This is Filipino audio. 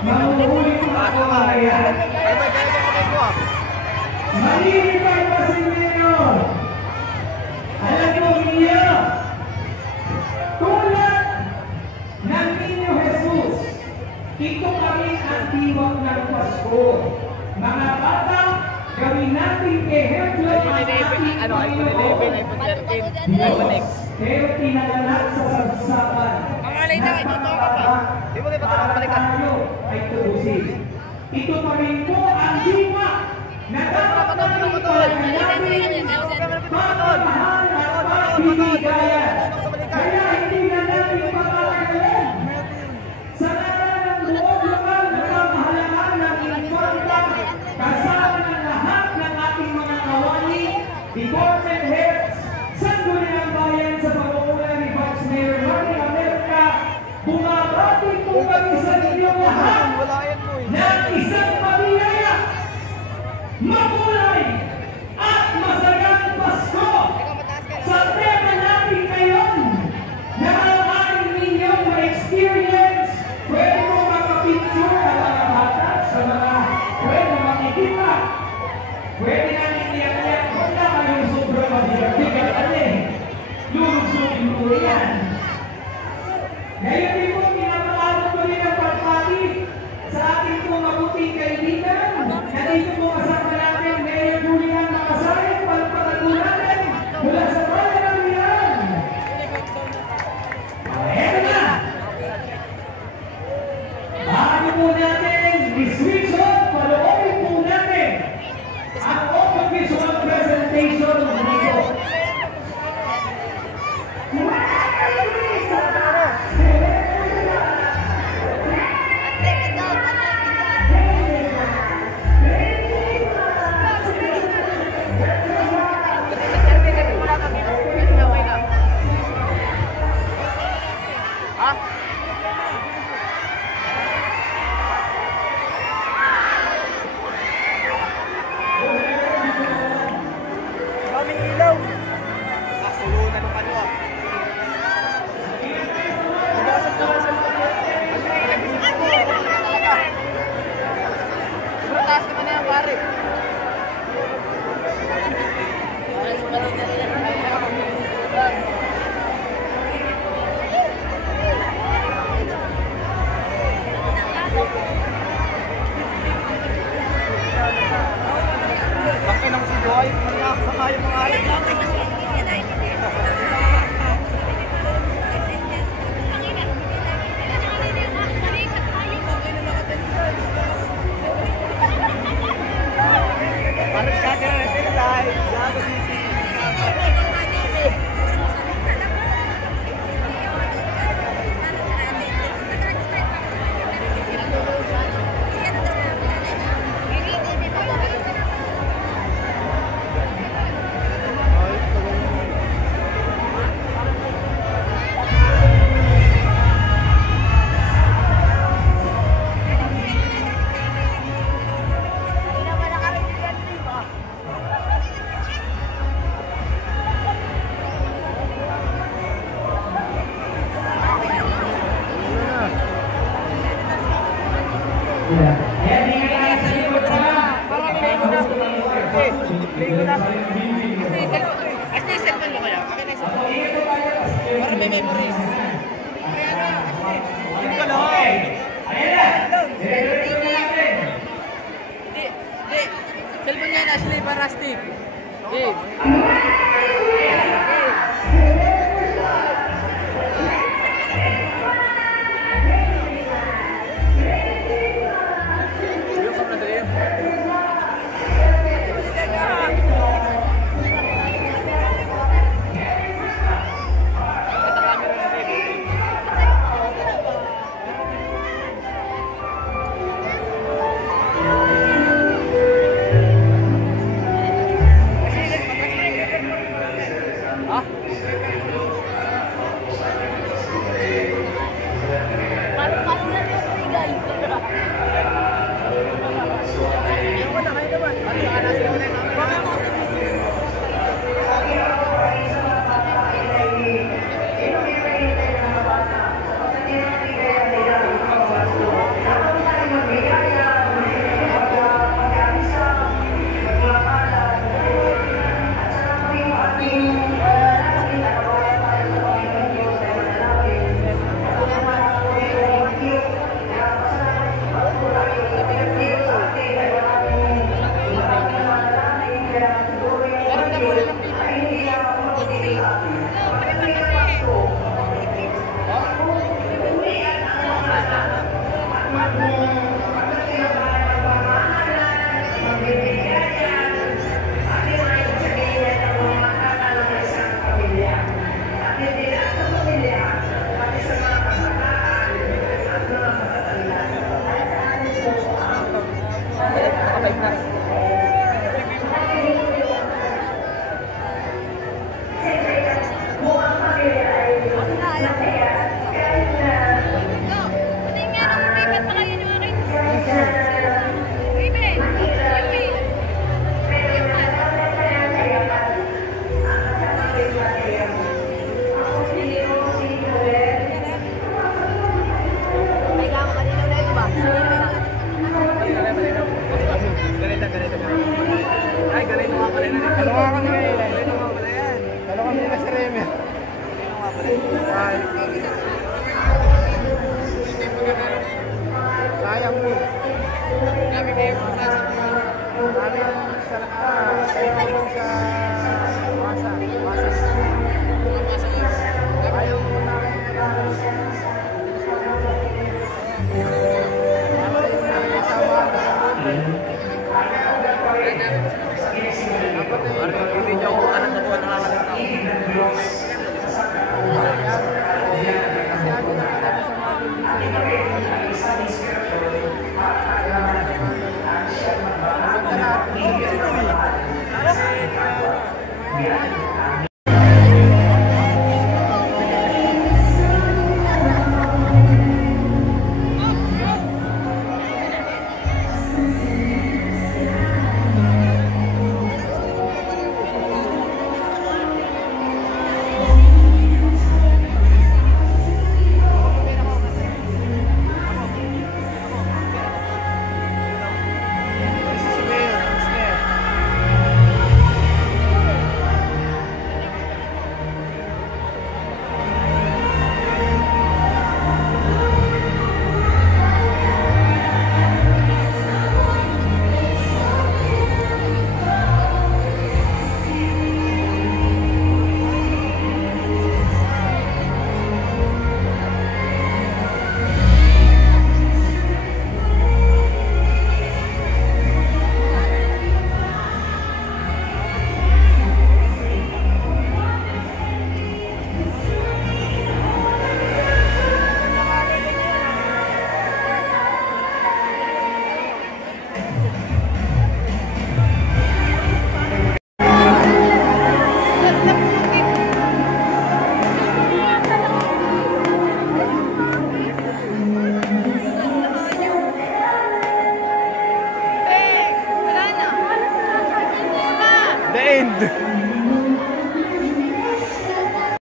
Mahuhuli ko na ako kaya. Malilipay pa si Mayor. Alam mo niya, tulad ng Niño Jesus, ito kami ang diwag ng Pasko. Mga bata, gawin natin ehemplo ang ating Panginoon. Pero pinanganak sa sagsakan. Tayo ay tubusin. Ito pa rin po ang diwa na dapat natin palaganatin, pagmamahal at pagbibigayan. Kaya hindi na natin pagkakalan. Sa laran ng buong lokal na pamahalaan ng Infanta, kasama ng lahat ng ating mga kawani, department heads, sangguniang bayan sa pag-uula ni Vice Mayor Marty America, bumabati po kami sa inyong lahat ng isang pamilya, makulay at masayang Pasko. Sa tema natin ngayon na maaari ninyong ma-experience, pwede mo makapicture ang mga bata sa mga pwede makikita. Pwede natin iyak-iyak kung na kayong sobrang mabigat alin. Lulusugin po yan. Ngayon din po, pinapakalat ko rin ang pagpati sa ating po mabuting kaibigan. Nandito po kasama natin, Mayor Julian Makasay, palapatago natin mula sa bayan ng Milan. Ayan na! Bago po natin, i-switch on, paloobin po natin ang audiovisual presentation dito. Cellphone niya, Ashley, Parastic. sayaw doon sa